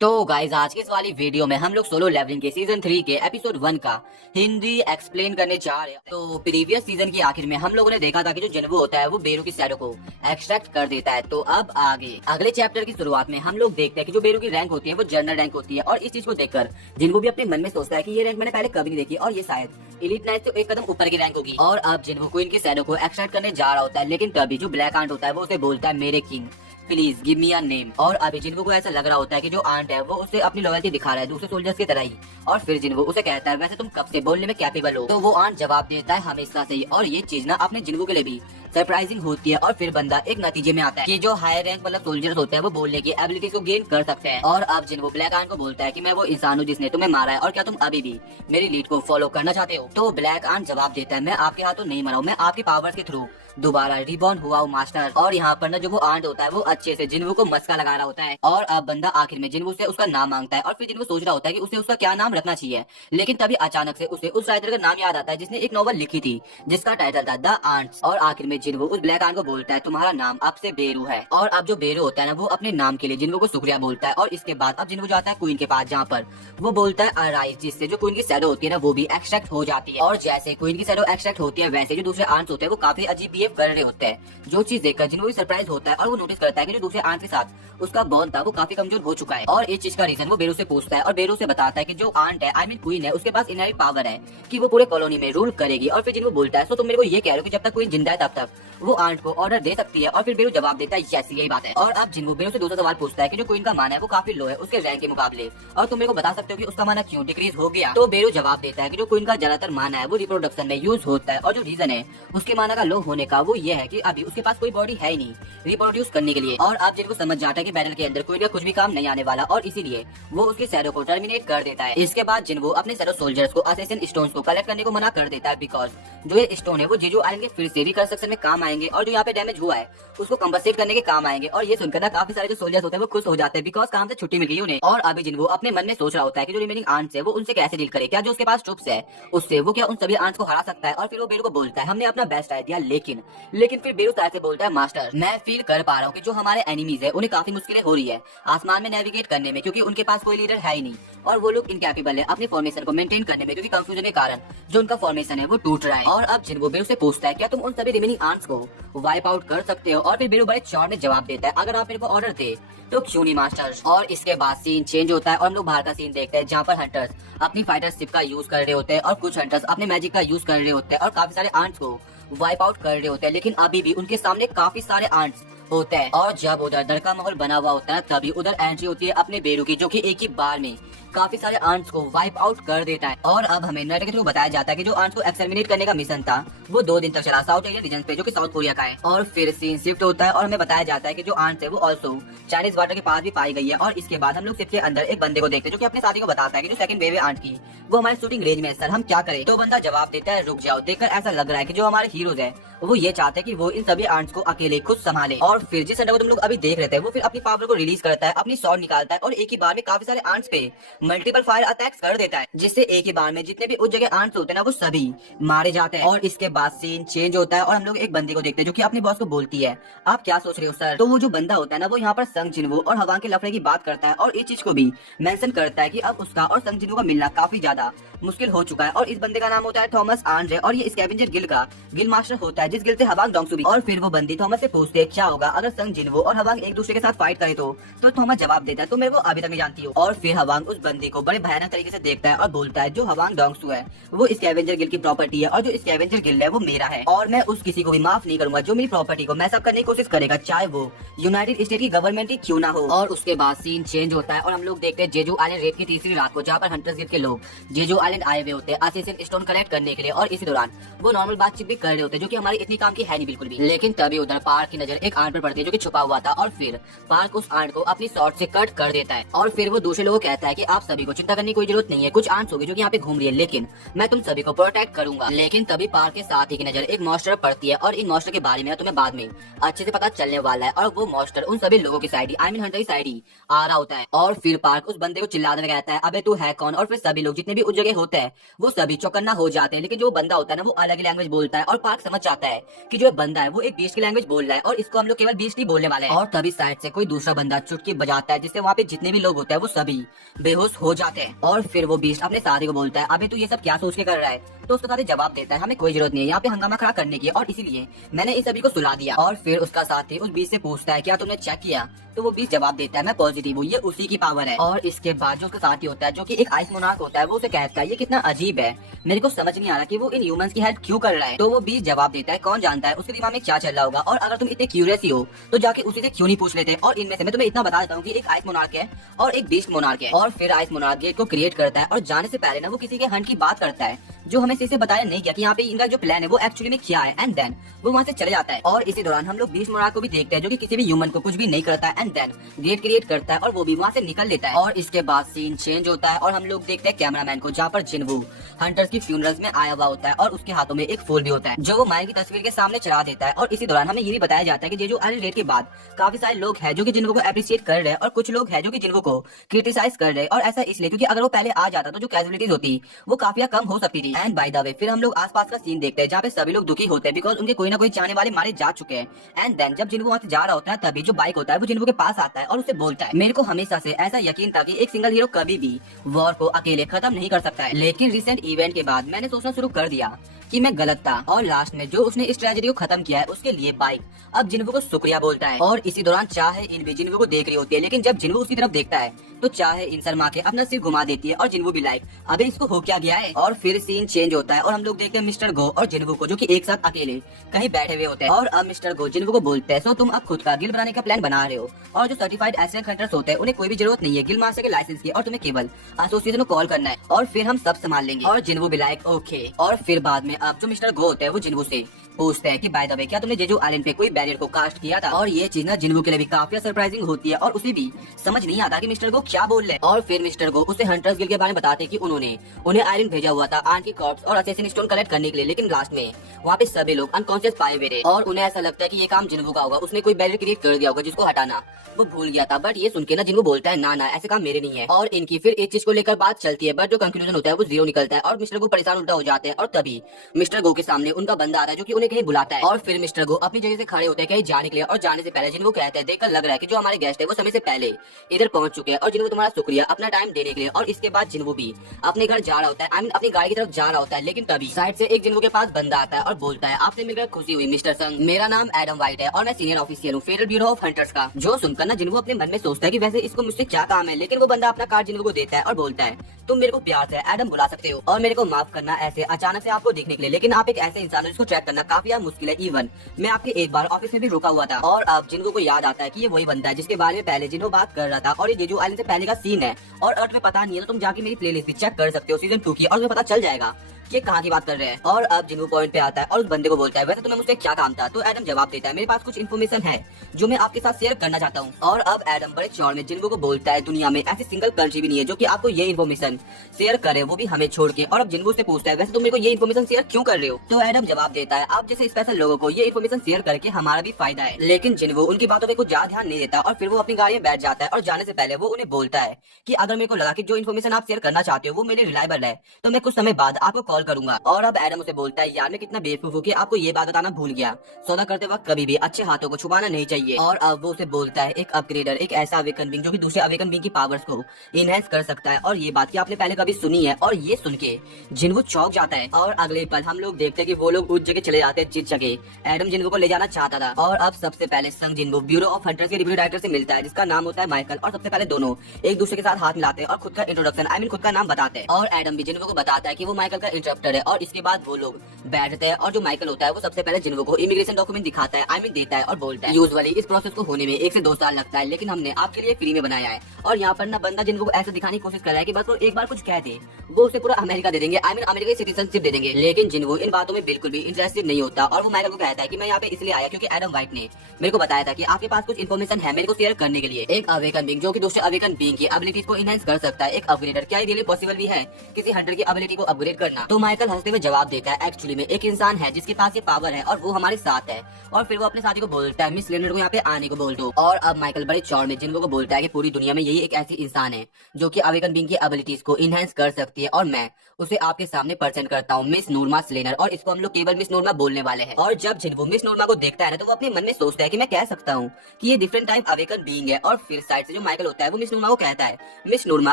तो गाइज आज की इस वाली वीडियो में हम लोग सोलो लेवलिंग के सीजन 3 के एपिसोड 1 का हिंदी एक्सप्लेन करने जा रहे हैं। तो प्रीवियस सीजन के आखिर में हम लोगों ने देखा था कि जो जिन्वो होता है वो बेरू की शैडो को एक्सट्रैक्ट कर देता है। तो अब आगे अगले चैप्टर की शुरुआत में हम लोग देखते हैं कि जो बेरू की रैंक होती है वो जनरल रैंक होती है, और इस चीज को देखकर जिन्वो भी अपने मन में सोचता है कि ये रैंक मैंने पहले कभी नहीं देखी और ये शायद एलीट नाइट से एक कदम ऊपर की रैंक होगी। और अब जिन्वो क्वीन की शैडो को एक्सट्रैक्ट करने जा रहा होता है, लेकिन तभी जो ब्लैक आंट होता है वो उसे बोलता है मेरे king please give me a name. और अभी जिन्वो को ऐसा लग रहा होता है कि जो आंट है वो उससे अपनी लॉयल्टी दिखा रहा है दूसरे सोल्जर्स की तरह ही। और फिर जिन्वो उसे कहता है वैसे तुम कब से बोलने में कैपेबल हो। तो वो आंट जवाब देता है हमेशा से ही, और ये चीज ना अपने जिन्वो के लिए भी सरप्राइजिंग होती है। और फिर बंदा एक नतीजे में आता है कि जो हाई रैंक मतलब सोल्जर्स होते हैं वो बोलने की एबिलिटी को गेन कर सकते हैं। और अब जिन्वो ब्लैक आंट को बोलता है कि मैं वो इंसान हूँ जिसने तुम्हें मारा है, और क्या तुम अभी भी मेरी लीड को फॉलो करना चाहते हो। तो ब्लैक आंट जवाब देता है मैं आपके हाथों नहीं मरा हूँ, मैं आपकी पावर्स के थ्रू दोबारा रिबॉर्न हुआ हूँ मास्टर। और यहाँ पर ना जो वो आंट होता है वो अच्छे से जिन्वो को मस्का लगा रहा होता है। और अब बंदा आखिर में जिन्वो से उसका नाम मांगता है, और फिर जिन्वो सोच रहा होता है कि उसे उसका क्या नाम रखना चाहिए। लेकिन तभी अचानक से उसे उस राइटर का नाम याद आता है जिसने एक नॉवल लिखी थी जिसका टाइटल था द आंट्स। और आखिर में जिन्वो उस ब्लैक आंट को बोलता है तुम्हारा नाम अब से बेरू है। और अब जो बेरू होता है ना वो अपने नाम के लिए जिन्वो को शुक्रिया बोलता है। और इसके बाद अब जिन्वो जाता है क्वीन के पास, जहाँ पर वो बोलता है अराइज, जिससे जो क्वीन की शैडो होती है ना वो भी एक्सट्रैक्ट हो जाती है। और जैसे क्वीन की शैडो एक्सट्रैक्ट होती है वैसे जो दूसरे आंट्स होते हैं वो काफी अजीब बिहेव कर रहे होते हैं, जो चीज देखकर जिन्वो भी सरप्राइज होता है। और वो नोटिस करता है कि जो दूसरे आंट के साथ उसका बॉन्ड था वो काफी कमजोर हो चुका है। और इस चीज का रीजन वो बेरू से पूछता है, और बेरू से बताता है कि जो आंट है आई मीन क्वीन है उसके पास इनहेरिट पावर है कि वो पूरे कॉलोनी में रूल करेगी। और फिर जिन्वो बोलता है तो तुम मेरे को ये कह रहे हो कि जब तक क्वीन जिंदा है तब तक वो आंट को ऑर्डर दे सकती है। और फिर बेरू जवाब देता है यस यही बात है। और अब जिन्वो बेरू से दूसरा सवाल पूछता है कि जो क्वीन का मान है वो काफी लो है उसके रैंक के मुकाबले, और तुम मेरे को बता सकते हो कि उसका माना क्यों डिक्रीज हो गया। तो बेरू जवाब देता है कि जो क्वीन का ज्यादातर माना है वो रिप्रोडक्शन में यूज होता है, और जो रीजन है उसके माना का लो होने का वो ये है कि अभी उसके पास कोई बॉडी है ही नहीं रिप्रोड्यूस करने के लिए। और आप जिनको समझ जाता है कि बैटल के अंदर क्वीन का कुछ भी काम नहीं आने वाला, और इसीलिए वो उसकी शैडो को टर्मिनेट कर देता है। इसके बाद जिन्वो अपने शैडो सोल्जर्स को असेसिन स्टोन्स को कलेक्ट करने को मना कर देता है, बिकॉज जो ये स्टोन है वो जेजू आइलैंड के फिर से रिकंस्ट्रक्शन में काम आएंगे, और जो यहाँ पे डैमेज हुआ है उसको कंपनसेट करने के काम आएंगे। और ये सुनकर ना काफी सारे जो सोल्जर्स होते हैं वो खुश हो जाते हैं, बिकॉज काम से छुट्टी मिल गई उन्हें। और अभी जिन्वो अपने मन में सोच रहा होता है कि जो रिमेनिंग आंट्स है वो उनसे कैसे डील करे, क्या जो उसके पास ट्रुप्स है उससे वो क्या उन सभी आंट्स को हरा सकता है। और फिर वो बेरू को बोलता है हमने अपना बेस्ट ट्राई दिया, लेकिन फिर बेरू साइड से बोलता है मास्टर मैं फील कर पा रहा हूँ कि जो हमारे एनिमीज है उन्हें काफी मुश्किलें हो रही है आसमान में नेविगेट करने में, क्योंकि उनके पास कोई लीडर है ही नहीं, और वो लोग इनकैपेबल है अपने फॉर्मेशन को मेंटेन करने में, क्योंकि कंफ्यूजन के कारण जो उनका फॉर्मेशन है वो टूट रहा है। और अब जिन्वो बेरू से पूछता है क्या तुम उन सभी रिमेनिंग आंट्स को वाइप आउट कर सकते हो। और फिर बेरू बड़े चौड़ में जवाब देता है अगर आप मेरे को ऑर्डर दे तो क्यों नहीं मास्टर। और इसके बाद सीन चेंज होता है और हम लोग बाहर का सीन देखते हैं, जहाँ पर हंटर्स अपनी फाइटर शिप का यूज कर रहे होते हैं, और कुछ हंटर्स अपने मैजिक का यूज कर रहे होते हैं और काफी सारे आंट्स को वाइप आउट कर रहे होते हैं। लेकिन अभी भी उनके सामने काफी सारे आंट्स होते हैं, और जब उधर डर का माहौल बना हुआ होता है तभी उधर एंट्री होती है अपने बेरू की, जो कि एक ही बार में काफी सारे आंट्स को वाइप आउट कर देता है। और अब हमें नेट के थ्रू बताया जाता है कि जो आंट्स को एक्सटरमिनेट करने का मिशन था वो 2 दिन तक चला साउथ एशिया रीजन पे, जो कि साउथ कोरिया का है। और फिर सीन शिफ्ट होता है और हमें बताया जाता है कि जो आंट्स है वो ऑल्सो चाइनीज वाटर के पास भी पाई गई है। और इसके बाद हम लोग शिप के अंदर एक बंदे को देखते हैं जो कि अपने साथी को बताता है कि जो सेकंड वेव है आंट की वो हमारे शूटिंग रेंज में है, सर हम क्या करें। तो बंदा जवाब देता है रुक जाओ, देखकर ऐसा लग रहा है कि जो हमारे हीरोज है वो ये चाहते हैं कि वो इन सभी आंट्स को अकेले खुद संभाले। और फिर जिस को तुम लोग अभी देख रहे थे वो फिर अपनी पावर को रिलीज करता है, अपनी स्वॉर्ड निकालता है और एक ही बार में काफी सारे आंट्स पे मल्टीपल फायर अटैक्स कर देता है, जिससे एक ही बार में जितने भी उस जगह आंट्स होते हैं ना वो सभी मारे जाते हैं। और इसके बाद सीन चेंज होता है और हम लोग एक बंदी को देखते हैं जो कि अपने बॉस को बोलती है आप क्या सोच रहे हो सर। तो वो जो बंदा होता है ना वो यहाँ पर संग जिन्वो और हवांग के लफड़े की बात करता है, और इस चीज को भी मेंशन करता है कि अब उसका और संग जिन्वो का मिलना काफी ज्यादा मुश्किल हो चुका है। और इस बंदे का नाम होता है थॉमस आंड्रे, और ये स्कैवेंजर गिल्ड का गिल्ड मास्टर होता है जिस गिल्ड से हवांग डोंगसू भी। और फिर वो बंदी थॉमस से पूछती है क्या होगा अगर संग जिन्वो और हवांग एक दूसरे के साथ फाइट करे तो थॉमस जवाब देता है तुम मेरे को अभी तक नहीं जानती हो। और फिर हवांग उस बंदी को बड़े भयानक तरीके से देखता है और बोलता है जो हवांग डोंगसू है वो स्कैवेंजर गिल्ड की प्रॉपर्टी है, और जो स्कैवेंजर गिल्ड है वो मेरा है, और मैं उस किसी को भी माफ नहीं करूंगा जो मेरी प्रॉपर्टी को मैस अप करने की कोशिश करेगा, चाहे वो यूनाइटेड स्टेट की गवर्नमेंट ही क्यों ना हो। और उसके बाद सीन चेंज होता है और हम लोग देखते हैं जेजू आइलैंड रेड की तीसरी रात को, जहाँ पर हंटर्स गिल्ड के लोग जेजू आइलैंड आए हुए होते हैं असेसिन स्टोन कलेक्ट करने के लिए। और इसी दौरान वो नॉर्मल बातचीत भी कर रहे होते हैं जो कि हमारी इतनी काम की है नहीं बिल्कुल भी। लेकिन तभी उधर पार्क की नजर एक आंट पर पड़ती है जो कि छुपा हुआ था, और फिर पार्क उस आंट को अपनी शॉर्ट से कट कर देता है। और फिर वो दूसरे लोगों को कहता है कि आप सभी को चिंता करने की कोई जरूरत नहीं है, कुछ आंट्स होगी जो कि यहाँ पे घूम रही है लेकिन मैं तुम सभी को प्रोटेक्ट करूंगा। लेकिन तभी पार्क के साथ ही की नजर एक मॉन्स्टर पड़ती है, और इन मॉन्स्टर के बारे में तुम्हें बाद में अच्छे से पता चलने वाला है। और वो मॉन्स्टर उन सभी लोगों की साइड आई मीन हंटर की साइड ही आ रहा होता है। और फिर पार्क उस बंदे को चिल्लाने कहता है अबे तू है कौन। और फिर सभी लोग जितने भी उस जगह होते हैं वो सभी चौकन्ना हो जाते हैं, लेकिन जो बंदा होता है ना वो अलग ही लैंग्वेज बोलता है और पार्क समझ जाता है है कि जो बंदा है वो एक बीस्ट की लैंग्वेज बोल रहा है और इसको हम लोग केवल बीस्ट ही बोलने वाले हैं। और तभी साइड से कोई दूसरा बंदा चुटकी बजाता है जिससे वहाँ पे जितने भी लोग होते हैं वो सभी बेहोश हो जाते हैं। और फिर वो बीस्ट अपने साथी को बोलता है, अबे तू ये सब क्या सोच के कर रहा है? तो उसका साथी जवाब देता है, हमें कोई जरूरत नहीं है यहाँ पे हंगामा खड़ा करने की और इसीलिए मैंने इन सभी को सुला दिया। और फिर उसका साथी उस बीस्ट से पूछता है, क्या तुमने चेक किया? तो वो बीस्ट जवाब देता है, मैं पॉजिटिव हूँ, ये उसी की पावर है। और इसके बाद जो उसका साथी होता है जो कि एक आइस मोनार्क होता है वो उसे कहता है, ये कितना अजीब है, मेरे को समझ नहीं आ रहा कि वो इन ह्यूमंस की हेल्प क्यों कर रहा है। तो वो बीस्ट जवाब देता है, कौन जानता है उसके दिमाग में क्या चल रहा होगा, और अगर तुम इतने क्यूरियस ही हो तो जाके उसी से क्यों नहीं पूछ लेते। और इनमें से मैं तुम्हें इतना बता देता हूँ कि एक आइस मोनार्क है और एक बीस्ट मोनार्क है। और फिर आइस मोनार्क गेट को क्रिएट करता है और जाने से पहले ना वो किसी के हंट की बात करता है जो हमें से बताया नहीं गया कि यहाँ पे इनका जो प्लान है वो एक्चुअली में क्या है। एंड देन वो वहाँ से चले जाता है। और इसी दौरान हम लोग बीस्ट मोनार्क को भी देखते हैं जो कि किसी भी ह्यूमन को कुछ भी नहीं करता है। एंड देन गेट क्रिएट करता है और वो भी वहाँ से निकल लेता है। और इसके बाद सीन चेंज होता है और हम लोग देखते हैं कैमरामैन को जहाँ पर जिन्वू हंटर्स की फ्यूनरल्स में आया हुआ होता है और उसके हाथों में एक फूल भी होता है जो वो माया की तस्वीर के सामने चढ़ा देता है। और इसी दौरान हमें ये भी बताया जाता है कि जो आयरन रेड के बाद काफी सारे लोग हैं जो कि जिन्वू को अप्रिशिएट कर रहे हैं और कुछ लोग हैं जो कि जिन्वू को क्रिटिसाइज कर रहे हैं। और ऐसा इसलिए क्योंकि अगर वो पहले आ जाता तो जो कैजुअलिटीज होती वो काफी कम हो सकती थी। एंड बाय द वे फिर हम लोग आसपास का सीन देखते हैं जहाँ पे सभी लोग दुखी होते हैं बिकॉज उनके कोई ना कोई चाहने वाले मारे जा चुके हैं। एंड देन जब जिन्वू वहाँ से जा रहा होता है तभी जो बाइक होता है वो जिन्वू के पास आता है और उसे बोलता है, मेरे को हमेशा से ऐसा यकीन था कि एक सिंगल हीरो कभी भी वॉर को अकेले खत्म नहीं कर सकता है, लेकिन रिसेंट इवेंट के बाद मैंने सोचना शुरू कर दिया कि मैं गलत था। और लास्ट में जो उसने इस ट्रेजेडी को खत्म किया है उसके लिए बाइक अब जिन्वू को शुक्रिया बोलता है। और इसी दौरान चाहे इन भी जिन्वू को देख रही होती है, लेकिन जब जिन्वू उसकी तरफ देखता है तो चाहे इन शर्मा के अपना सिर घुमा देती है और जिन्वू भी लाइक अबे इसको हो क्या गया है। और फिर सीन चेंज होता है और हम लोग देखते हैं मिस्टर गो और जिन्वू को जो कि एक साथ अकेले कहीं बैठे हुए होते हैं। और अब मिस्टर गो जिन्वू को बोलते हैं, सो तुम अब खुद का गिल्ड बनाने का प्लान बना रहे हो और जो सर्टिफाइड एसिड हंटर्स होते हैं उन्हें कोई भी जरूरत नहीं है गिल्ड मास्टर के लाइसेंस की और तुम्हें केवल एसोसिएशन को कॉल करना है और फिर हम सब संभाल लेंगे। और जिन्वू भी लाइक ओके। और फिर बाद में अब जो मिस्टर गो होते हैं वो जिन्वू से पूछते हैं कि बाय द वे क्या तुमने जेजू आइलैंड पे कोई बैरियर को कास्ट किया था। और ये चीज ना जिन्वू के लिए भी काफी सरप्राइजिंग होती है और उसे भी समझ नहीं आता कि मिस्टर गो क्या बोल रहे हैं। और फिर मिस्टर गो उसे हंटर्स गिल्ड के बारे में बताते हैं कि उन्होंने उन्हें आइलैंड भेजा हुआ था आर्न की कॉर्प्स और असैसिन स्टोन कलेक्ट करने के लिए, लेकिन लास्ट में वहाँ पे सभी लोग अनकॉन्शियस पाए हुए थे और उन्हें ऐसा लगता है कि ये काम जिन्वू का होगा, उसने कोई बैरियर क्रिएट कर दिया होगा जिसको हटाना वो भूल गया था। बट ये सुन के ना जिन्वू बोलता है ना ना ऐसे काम मेरे नहीं है। और इनकी फिर एक चीज को लेकर बात चलती है बट जो कंक्लूजन होता है वो जीरो निकलता है और मिस्टर गो परेशान उल्टा हो जाते हैं। और तभी मिस्टर गो के सामने उनका बंदा आता है जो कि उन्हें कहीं बुलाता है। और फिर मिस्टर गो अपनी जगह से खड़े होते हैं कहीं जाने के लिए और जाने से पहले जिन्वू कहते हैं, देखकर लग रहा है कि जो हमारे गेस्ट है वो समय से पहले इधर पहुंच चुके हैं और जिन्वू तुम्हारा शुक्रिया अपना टाइम देने के लिए। और इसके बाद जिन्वू भी अपने घर जा रहा होता है, अपनी गाड़ी की तरफ जा रहा होता है, लेकिन तभी साइड से एक जिन्वू के पास बंदा आता है और बोलता है, आपसे मिलकर खुशी हुई मिस्टर संग, मेरा नाम एडम व्हाइट है और मैं सीनियर ऑफिसर हूँ फेडरल ब्यूरो ऑफ हंटर्स का। जो सुनकर ना जिन्वू अपने मन में सोचता है कि वैसे इसको मुझसे क्या काम है, लेकिन वो बंदा अपना कार्ड जिन्वू को देता है और बोलता है, तुम मेरे को प्यार से एडम बुला सकते हो और मेरे को माफ करना ऐसे अचानक से आपको देखने के लिए, लेकिन आप एक ऐसे इंसान हो जिसको ट्रैक करना काफी मुश्किल है। इवन मैं आपके एक बार ऑफिस में भी रुका हुआ था। और अब जिन्वू को याद आता है कि ये वही बंदा है जिसके बारे में पहले जिन्वू बात कर रहा था और ये जेजू आइलैंड से पहले का सीन है और अर्थ में पता नहीं है तो तुम जाके मेरी प्लेलिस्ट भी चेक कर सकते हो सीजन 2 की और तुम्हें पता चल जाएगा ये कहाँ की बात कर रहे हैं। और अब जिन्वू पॉइंट पे आता है और उस बंदे को बोलता है, वैसे तुम्हें मुझसे क्या काम था? तो एडम जवाब देता है, मेरे पास कुछ इन्फॉर्मेशन है जो मैं आपके साथ शेयर करना चाहता हूँ। और अब एडम बड़े चौड़ में जिन्वू को बोलता है, दुनिया में ऐसी सिंगल कंट्री भी नहीं है जो कि आपको ये इन्फॉर्मेशन शेयर करे, वो भी हमें छोड़ के। और अब जिन्वू से पूछता है, वैसे तुम मेरे को ये इन्फॉर्मेशन शेयर क्यों कर रहे हो? तो एडम जवाब देता है, आप जैसे स्पेशल लोगों को ये इन्फॉर्मेशन शेयर करके हमारा भी फायदा है। लेकिन जिन्वू उनकी बातों पे कुछ ज्यादा ध्यान नहीं देता और फिर वो अपनी गाड़ी में बैठ जाता है और जाने से पहले वो उन्हें बोलता है कि अगर मेरे को लगा कि जो इन्फॉर्मेशन आप शेयर करना चाहते हो वो मेरे रिलायबल है तो मैं कुछ समय बाद आपको कॉल करूंगा। और अब एडम उसे बोलता है, यार मैं कितना बेवकूफ हूँ कि आपको ये बात बताना भूल गया, सौदा करते वक्त कभी भी अच्छे हाथों को छुपाना नहीं चाहिए। और अब वो उसे बोलता है, एक अपग्रेडर एक ऐसा अवेकन बीइंग जो कि दूसरे अवेकन बीइंग की पावर्स को इनहेंस कर सकता है और ये बात की आपने पहले कभी सुनी है? और ये सुन के जिन्वू चौंक जाता है और अगले पल हम लोग देखते हैं कि वो लोग उस जगह चले जाते हैं जिस जगह एडम जिन्वू को ले जाना चाहता था। और अब सबसे पहले संग जिन्वू ब्यूरो ऑफ हंटर्स के रिव्यू डायरेक्टर से मिलता है जिसका नाम होता है माइकल और सबसे पहले दोनों एक दूसरे के साथ हाथ मिलाते हैं और खुद का इंट्रोडक्शन खुद का नाम बताते हैं। और एडम भी जिन्वू को बताता है कि वो माइकल का इंटरप्टर है और इसके बाद वो लोग बैठते हैं और जो माइकल होता है वो सबसे पहले जिन्वू को इमिग्रेशन डॉक्यूमेंट दिखाता है देता है और बोलता है, यूजुअली इस प्रोसेस को होने में 1 से 2 साल लगता है लेकिन हमने आपके लिए फ्री में बनाया है। और यहाँ पर ना बंदा जिन्वू को ऐसा दिखाने की कोशिश कर रहा है कि बस वो एक बार कुछ कह दे वो उसे पूरा अमेरिका दे देंगे, अमेरिका की सिटीजनशिप दे देंगे। लेकिन जिन्वू इन बातों में बिल्कुल भी इंटरेस्टेड नहीं होता और वो माइकल को कहता है कि मैं यहाँ पे इसलिए आया क्योंकि एडम व्हाइट ने मेरे को बताया था कि आपके पास कुछ इन्फॉर्मेशन है मेरे को शेयर करने के लिए। एक अवेकन बीइंग जो कि दूसरे अवेकन बीइंग की एबिलिटीज को इनहेंस कर सकता है, एक अपग्रेडर, क्या ये रियली पॉसिबल भी है किसी हंटर की एबिलिटी को अपग्रेड करना? तो माइकल हंसते हुए जवाब देता है, एक्चुअली में एक इंसान है जिसके पास ये पावर है और वो हमारे साथ है। और फिर वो अपने साथी को बोलता है, मिस लेनर को यहाँ पे आने को बोल दो। और अब माइकल बड़े चौड़ में जिनको को बोलता है कि पूरी दुनिया में यही एक ऐसी इंसान है जो कि अवेकन बीइंग की एबिलिटीज को इनहेंस कर सकती है और मैं उसे आपके सामने प्रेजेंट करता हूँ, मिस नूरमा स्लेनर। और इसको हम लोग केवल मिस नूरमा बोलने वाले हैं। और जब जिन्वो मिस नूरमा को देखता है ना, तो वो अपने मन में सोचता है कि मैं कह सकता हूँ कि ये डिफरेंट टाइप अवेकन बीइंग है। और फिर साइड से जो माइकल होता है वो मिस नूरमा को कहता है, मिस नूरमा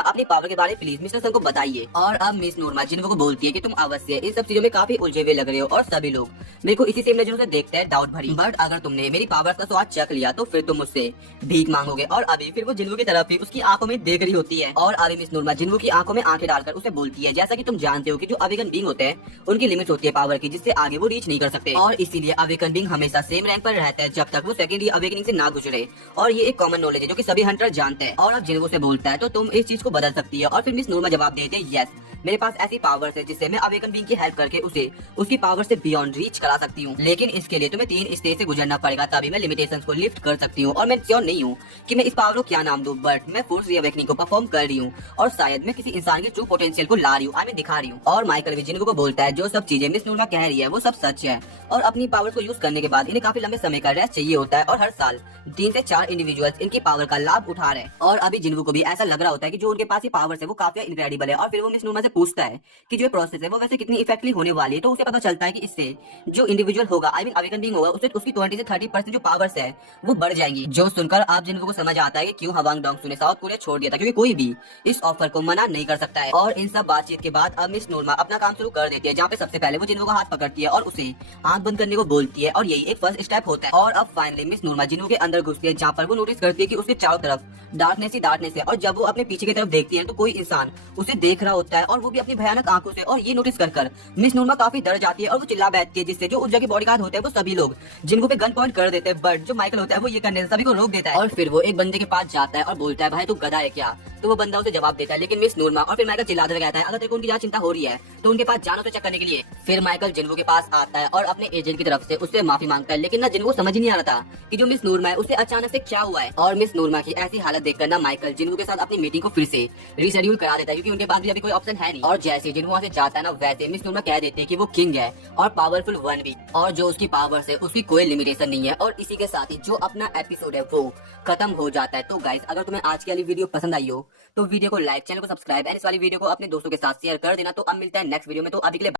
अपनी पावर के बारे में प्लीज मिस्टर सन को बताइए। और अब मिस नूरमा जिन्वो को बोलती है कि तुम अवश्य इन सब चीजों में काफी उलझे हुए लग रहे हो और सभी लोग मेरे को इसी सेम नजरों से देखते हैं, डाउट भरी। बट अगर तुमने मेरी पावर्स का स्वाद चख लिया तो फिर तुम मुझसे भीख मांगोगे। और अभी फिर वो जिन्वो की तरफ ही उसकी आंखों में देख रही होती है। और अभी मिस नूरमा जिन्वो की आंखों में आंखें डालकर उसे बोलती है, जैसा कि तुम जानते हो कि जो अवेकन बीइंग होते हैं उनकी लिमिट होती है पावर की, जिससे आगे वो रीच नहीं कर सकते। और इसीलिए अवेकन बीइंग हमेशा सेम रैंक पर रहता है जब तक वो सेकेंडरी अवेकनिंग से ना गुजरे। और ये एक कॉमन नॉलेज है जो कि सभी हंटर जानते हैं। और अब जिन्वो से बोलता है, तो तुम इस चीज को बदल सकती है। और फिर मिस नूरमा जवाब देते हैं, यस मेरे पास ऐसी पावर्स है जिससे मैं अवेकन बीइंग की हेल्प करके उसे उसकी पावर से बियॉन्ड रीच करा सकती हूँ। लेकिन इसके लिए तुम्हें 3 स्टेज से गुजरना पड़ेगा, तभी मैं लिमिटेशंस को लिफ्ट कर सकती हूँ। और मैं श्योर नहीं हूँ कि मैं इस पावर को क्या नाम दूं, बट मैं फोर्स रीअवेकनिंग को परफॉर्म कर रही हूँ और शायद मैं किसी इंसान के ट्रू पोटेंशियल को ला रही हूँ, मैं दिखा रही हूँ। और माइकल भी जिन्वो को बोलता है, जो सब चीजें मिस नूरमा कह रही है वो सब सच है। और अपनी पावर को यूज करने के बाद इन्हें काफी लंबे समय का रेस्ट चाहिए होता है और हर साल 3 से 4 इंडिविजुअल्स इनकी पावर का लाभ उठा रहे हैं। और अभी जिन्वो को भी ऐसा लग रहा होता है कि जो उनके पास ये पावर्स है वो काफी इनक्रेडिबल है। और फिर वो मिस नूरमा से पूछता है कि जो प्रोसेस है वो वैसे कितनी इफेक्टिव होने वाली है। तो उसे पता चलता है कि इससे जो इंडिविजुअल होगा, आई मीन अवेकन बीइंग होगा, उससे उसकी 20 से 30% जो पावर्स है वो बढ़ जाएंगी। जो सुनकर आप जिन्वो को समझ आता है कि क्यों हवांग डोंगसू ने साउथ कोरिया छोड़ दिया था, क्योंकि कोई भी इस ऑफर को मना नहीं कर सकता है। और इन सब बातचीत के बाद अब मिस नूरमा अपना काम शुरू कर देती है, जहाँ पे सबसे पहले वो जिन्वो का हाथ पकड़ती है और उसे आंख बंद करने को बोलती है। और यही एक फर्स्ट स्टेप होता है। और अब फाइनली मिस नूरमा जिन्वो के अंदर घुसती है, जहाँ पर वो नोटिस करती है कि उसके चारों तरफ डार्कनेस ही डार्कनेस है। और जब वो अपने पीछे की तरफ देखती है तो कोई इंसान उसे देख रहा होता है और वो भी अपनी भयानक आंखों से। और ये नोटिस कर मिस नूरमा काफी डर जाती है और वो चिल्ला बैठती है, जिससे जो उस जगह बॉडीगार्ड होते हैं वो सभी लोग जिनको पे गन पॉइंट कर देते हैं। बट जो माइकल होता है वो ये करने से सभी को रोक देता है। और फिर वो एक बंदे के पास जाता है और बोलता है, भाई तू गधा है क्या? तो वो बंदा उसे जवाब देता है, लेकिन मिस नूरमा और फिर माइकल चिल्लाते हुए कहता है, अगर तेरे को उनकी ज्यादा चिंता हो रही है तो उनके पास जानो तो चेक करने के लिए। फिर माइकल जिन्वो के पास आता है और अपने एजेंट की तरफ से उससे माफी मांगता है, लेकिन ना जिन्वो समझ ही नहीं आ रहा था कि जो मिस नूरमा है उसे अचानक से क्या हुआ है। और मिस नूरमा की ऐसी हालत देखकर ना माइकल जिन्वो के साथ अपनी मीटिंग को फिर से रीशेड्यूल करा देता है, क्योंकि उनके पास भी अभी कोई ऑप्शन है नहीं। और जैसे जिन्वो वहाँ से जाता है ना, वैसे मिस नूरमा कह देती है कि वो किंग है और पावरफुल वन भी, और जो उसकी पावर है उसकी कोई लिमिटेशन नहीं है। और इसी के साथ ही जो अपना एपिसोड है वो खत्म हो जाता है। तो गाइस, अगर तुम्हें आज की वाली वीडियो पसंद आई हो तो वीडियो को लाइक, चैनल को सब्सक्राइब एंड इस वाली वीडियो को अपने दोस्तों के साथ शेयर कर देना। तो अब मिलता है नेक्स्ट वीडियो में, तो अभी के लिए